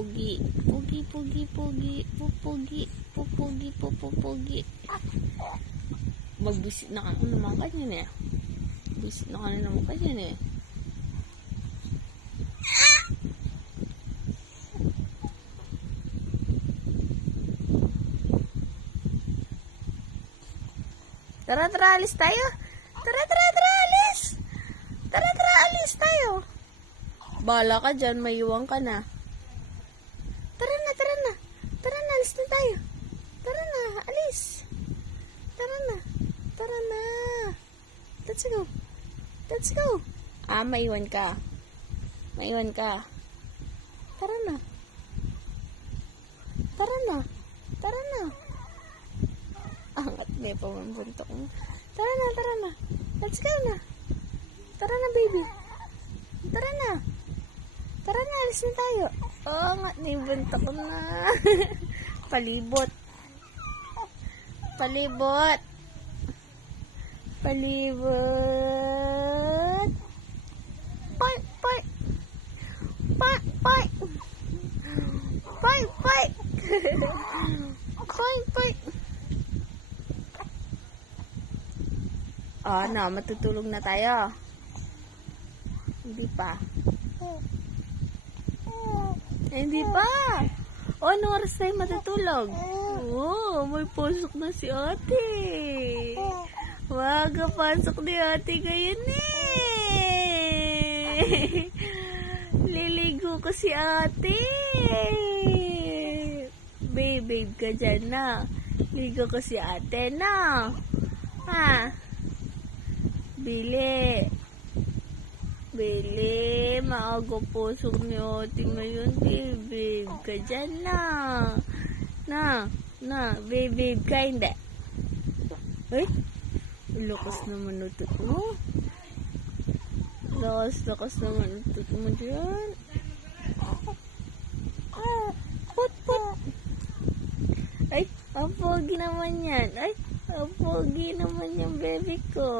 Pupugi. Pugi, pugi, pugi. Pupugi. Pupugi, pupugi. Magbisit na ka naman kanyan eh. Bisit na ka naman kanyan eh. Tara, alis tayo. Tara, alis. Tara, alis tayo. Bala ka dyan, maiwan ka na. Tara na. Tara na, alis na tayo. Tara na, alis. Tara na. Let's go. Maiwan ka. Tara na. Angat may pamambuntok mo. Tara na. Let's go na. Tara na, baby. Tara na, alis na tayo. Angat may buntok na. Palibot. Point. Matutulog na tayo. Hindi pa. Ano oras tayo matutulog? May pasok na si ate. Pasok ni ate ngayon eh. Liligo ko si ate. Babe ka dyan na. Ligo ko si ate na. Bili, maaga pusok ni ate ngayon, babe ka dyan na, babe ka, hindi. Ay, lakas naman utot mo. Lakas naman utot mo dyan. Put. Ay, ang pogi naman yan. Ang pogi naman yung baby ko.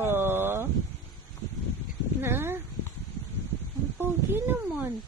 Ang pogi naman.